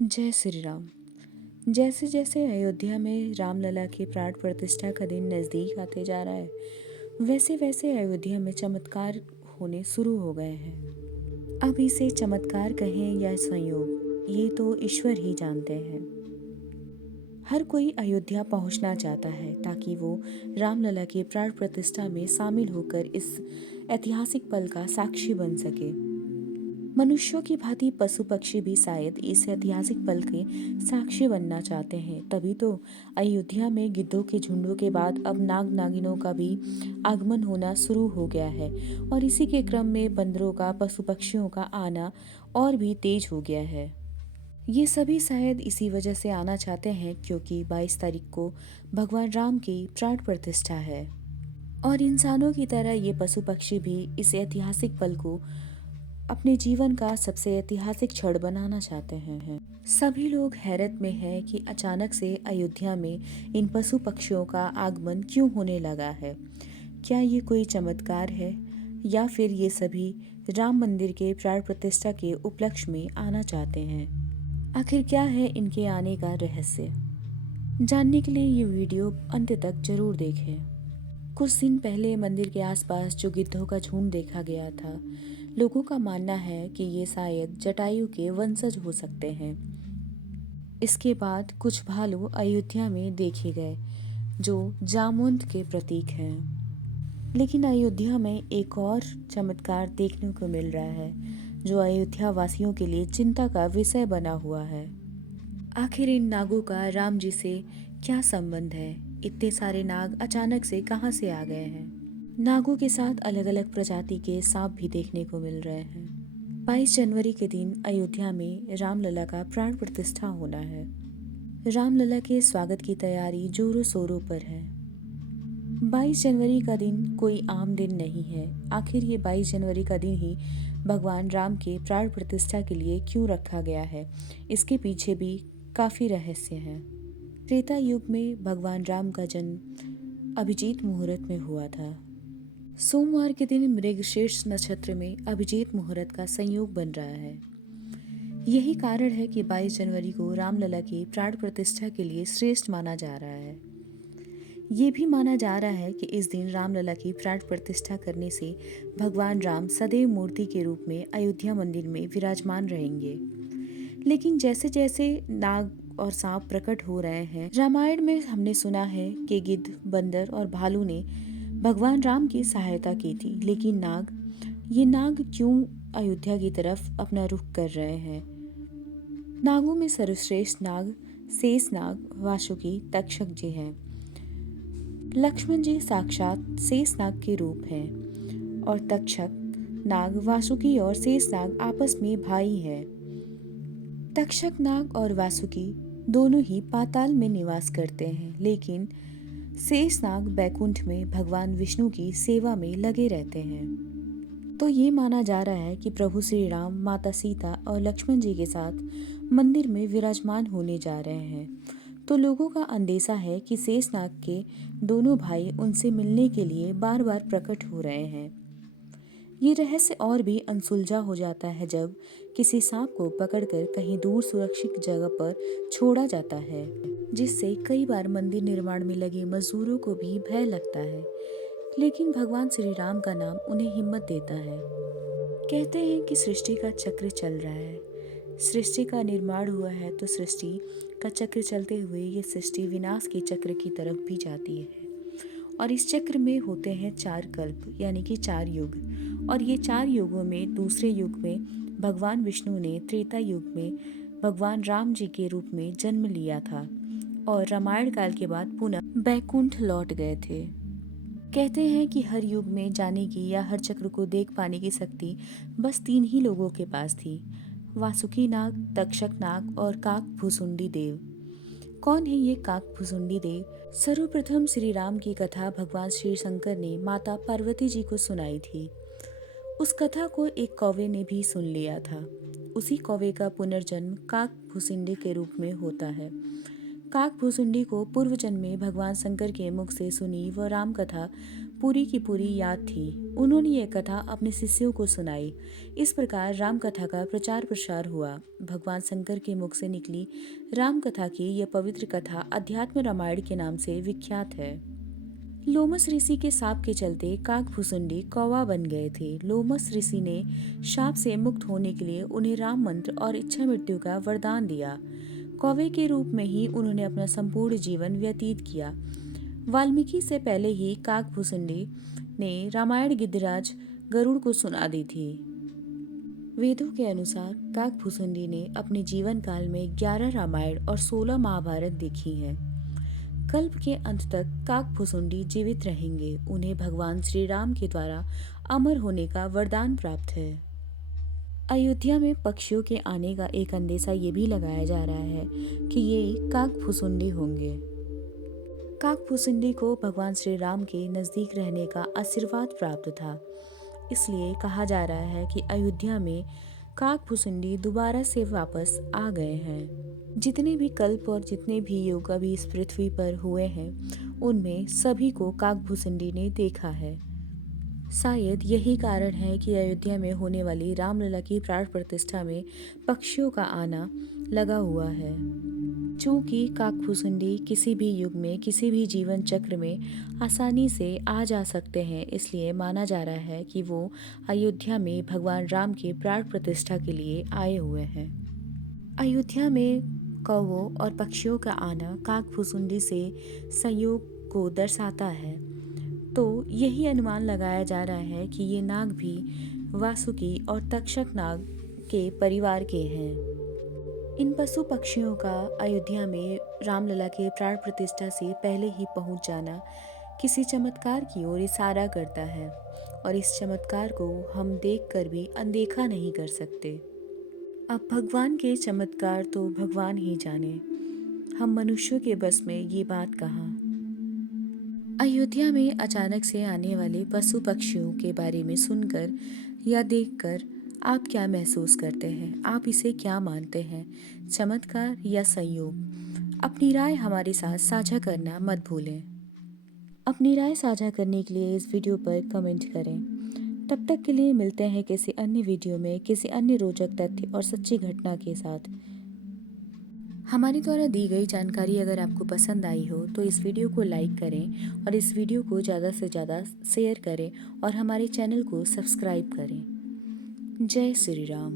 जय श्री राम। जैसे जैसे अयोध्या में रामलला की प्राण प्रतिष्ठा का दिन नज़दीक आते जा रहा है, वैसे वैसे अयोध्या में चमत्कार होने शुरू हो गए हैं। अब इसे चमत्कार कहें या संयोग, ये तो ईश्वर ही जानते हैं। हर कोई अयोध्या पहुंचना चाहता है ताकि वो रामलला की प्राण प्रतिष्ठा में शामिल होकर इस ऐतिहासिक पल का साक्षी बन सके। मनुष्यों की भांति पशु पक्षी भी शायद इस ऐतिहासिक पल के साक्षी बनना चाहते हैं। तभी तो अयोध्या में गिद्धों के झुंडों के बाद अब नाग नागिनों का भी आगमन होना शुरू हो गया है और इसी के क्रम में बंदरों का, पशु पक्षियों का आना और भी तेज हो गया है। ये सभी शायद इसी वजह से आना चाहते हैं क्योंकि 22 तारीख को भगवान राम की प्राण प्रतिष्ठा है और इंसानों की तरह ये पशु पक्षी भी इस ऐतिहासिक पल को अपने जीवन का सबसे ऐतिहासिक क्षण बनाना चाहते हैं। सभी लोग हैरत में हैं कि अचानक से अयोध्या में इन पशु पक्षियों का आगमन क्यों होने लगा है। क्या ये कोई चमत्कार है या फिर ये सभी राम मंदिर के प्राण प्रतिष्ठा के उपलक्ष्य में आना चाहते हैं। आखिर क्या है इनके आने का रहस्य, जानने के लिए ये वीडियो अंत तक जरूर देखें। कुछ दिन पहले मंदिर के आसपास जो गिद्धों का झुंड देखा गया था, लोगों का मानना है कि ये शायद जटायु के वंशज हो सकते हैं। इसके बाद कुछ भालू अयोध्या में देखे गए जो जामवंत के प्रतीक हैं। लेकिन अयोध्या में एक और चमत्कार देखने को मिल रहा है जो अयोध्या वासियों के लिए चिंता का विषय बना हुआ है। आखिर इन नागों का राम जी से क्या संबंध है। इतने सारे नाग अचानक से कहाँ से आ गए हैं। नागों के साथ अलग अलग प्रजाति के सांप भी देखने को मिल रहे हैं। 22 जनवरी के दिन अयोध्या में रामलला का प्राण प्रतिष्ठा होना है। रामलला के स्वागत की तैयारी जोरों शोरों पर है। 22 जनवरी का दिन कोई आम दिन नहीं है। आखिर ये 22 जनवरी का दिन ही भगवान राम के प्राण प्रतिष्ठा के लिए क्यों रखा गया है, इसके पीछे भी काफी रहस्य है। त्रेता युग में भगवान राम का जन्म अभिजीत मुहूर्त में हुआ था। सोमवार के दिन मृगशीर्ष नक्षत्र में अभिजीत मुहूर्त का संयोग बन रहा है। यही कारण है कि 22 जनवरी को रामलला की प्राण प्रतिष्ठा के लिए श्रेष्ठ माना जा रहा है। ये भी माना जा रहा है कि इस दिन रामलला की प्राण प्रतिष्ठा करने से भगवान राम सदैव मूर्ति के रूप में अयोध्या मंदिर में विराजमान रहेंगे। लेकिन जैसे जैसे नाग और सांप प्रकट हो रहे हैं, रामायण में हमने सुना है कि गिद्ध, बंदर और भालू ने भगवान राम की सहायता की थी। लेकिन ये नाग क्यों अयोध्या की तरफ अपना रुख कर रहे हैं। नागों में सर्वश्रेष्ठ नाग शेष नाग, वासुकी, तक्षक जी हैं। लक्ष्मण जी साक्षात शेष नाग के रूप हैं और तक्षक नाग, वासुकी और शेष नाग आपस में भाई हैं। तक्षक नाग और वासुकी दोनों ही पाताल में निवास करते हैं, लेकिन शेषनाग बैकुंठ में भगवान विष्णु की सेवा में लगे रहते हैं। तो ये माना जा रहा है कि प्रभु श्री राम माता सीता और लक्ष्मण जी के साथ मंदिर में विराजमान होने जा रहे हैं। तो लोगों का अंदेशा है कि शेषनाग के दोनों भाई उनसे मिलने के लिए बार बार प्रकट हो रहे हैं। ये रहस्य और भी अनसुलझा हो जाता है जब किसी सांप को पकड़कर कहीं दूर सुरक्षित जगह पर छोड़ा जाता है, जिससे कई बार मंदिर निर्माण में लगे मजदूरों को भी भय लगता है। लेकिन भगवान श्री राम का नाम उन्हें हिम्मत देता है। कहते हैं कि सृष्टि का चक्र चल रहा है। सृष्टि का निर्माण हुआ है तो सृष्टि का चक्र चलते हुए ये सृष्टि विनाश के चक्र की तरफ भी जाती है और इस चक्र में होते हैं 4 कल्प यानी कि 4 युग। और ये 4 युगों में दूसरे युग में भगवान विष्णु ने त्रेता युग में भगवान राम जी के रूप में जन्म लिया था और रामायण काल के बाद पुनः बैकुंठ लौट गए थे। कहते हैं कि हर युग में जाने की या हर चक्र को देख पाने की शक्ति बस 3 ही लोगों के पास थी, वासुकी नाग, तक्षक नाग और काक भुसुंडी देव। कौन है ये काक भुसुंडी देव? सर्वप्रथम श्री राम की कथा भगवान श्री शंकर ने माता पार्वती जी को सुनाई थी। उस कथा को एक कौवे ने भी सुन लिया था। उसी कौवे का पुनर्जन्म काक भुसुंडी के रूप में होता है। काक भुसुंडी को पूर्व जन्म में भगवान शंकर के मुख से सुनी वह राम कथा पूरी की पूरी याद थी। उन्होंने ये कथा अपने शिष्यों को सुनाई। इस प्रकार राम कथा का प्रचार प्रसार हुआ। भगवान शंकर के मुख से निकली राम कथा की यह पवित्र कथा अध्यात्म रामायण के नाम से विख्यात है। लोमस ऋषि के शाप के चलते काकभूसुंडी कौवा बन गए थे। लोमस ऋषि ने शाप से मुक्त होने के लिए उन्हें राम मंत्र और इच्छा मृत्यु का वरदान दिया। कौवे के रूप में ही उन्होंने अपना संपूर्ण जीवन व्यतीत किया। वाल्मीकि से पहले ही काकभूसुंडी ने रामायण गिद्धराज गरुड़ को सुना दी थी। वेदों के अनुसार काकभूसुंडी ने अपने जीवन काल में 11 रामायण और 16 महाभारत देखी हैं। कल्प के अंत तक काकभूसुंडी जीवित रहेंगे। उन्हें भगवान श्री राम के द्वारा अमर होने का वरदान प्राप्त है। अयोध्या में पक्षियों के आने का एक अंदेशा ये भी लगाया जा रहा है कि ये काकभूसुंडी होंगे। काकभूसुंडी को भगवान श्री राम के नज़दीक रहने का आशीर्वाद प्राप्त था। इसलिए कहा जा रहा है कि अयोध्या में काकभूसुंडी दोबारा से वापस आ गए हैं। जितने भी कल्प और जितने भी युग अभी इस पृथ्वी पर हुए हैं, उनमें सभी को काकभूसुंडी ने देखा है। शायद यही कारण है कि अयोध्या में होने वाली रामलला की प्राण प्रतिष्ठा में पक्षियों का आना लगा हुआ है। चूंकि काकभूसुंडी किसी भी युग में किसी भी जीवन चक्र में आसानी से आ जा सकते हैं, इसलिए माना जा रहा है कि वो अयोध्या में भगवान राम के प्राण प्रतिष्ठा के लिए आए हुए हैं। अयोध्या में कौवों और पक्षियों का आना काकभूसुंडी से संयोग को दर्शाता है। तो यही अनुमान लगाया जा रहा है कि ये नाग भी वासुकी और तक्षक नाग के परिवार के हैं। इन पशु पक्षियों का अयोध्या में रामलला के प्राण प्रतिष्ठा से पहले ही पहुंच जाना किसी चमत्कार की ओर इशारा करता है, और इस चमत्कार को हम देखकर भी अनदेखा नहीं कर सकते। अब भगवान के चमत्कार तो भगवान ही जाने, हम मनुष्यों के बस में ये बात कहाँ। अयोध्या में अचानक से आने वाले पशु पक्षियों के बारे में सुनकर या देखकर आप क्या महसूस करते हैं? आप इसे क्या मानते हैं, चमत्कार या संयोग? अपनी राय हमारे साथ साझा करना मत भूलें। अपनी राय साझा करने के लिए इस वीडियो पर कमेंट करें। तब तक के लिए मिलते हैं किसी अन्य वीडियो में किसी अन्य रोचक तथ्य और सच्ची घटना के साथ। हमारे द्वारा दी गई जानकारी अगर आपको पसंद आई हो तो इस वीडियो को लाइक करें और इस वीडियो को ज़्यादा से ज़्यादा शेयर करें और हमारे चैनल को सब्सक्राइब करें। जय श्री राम।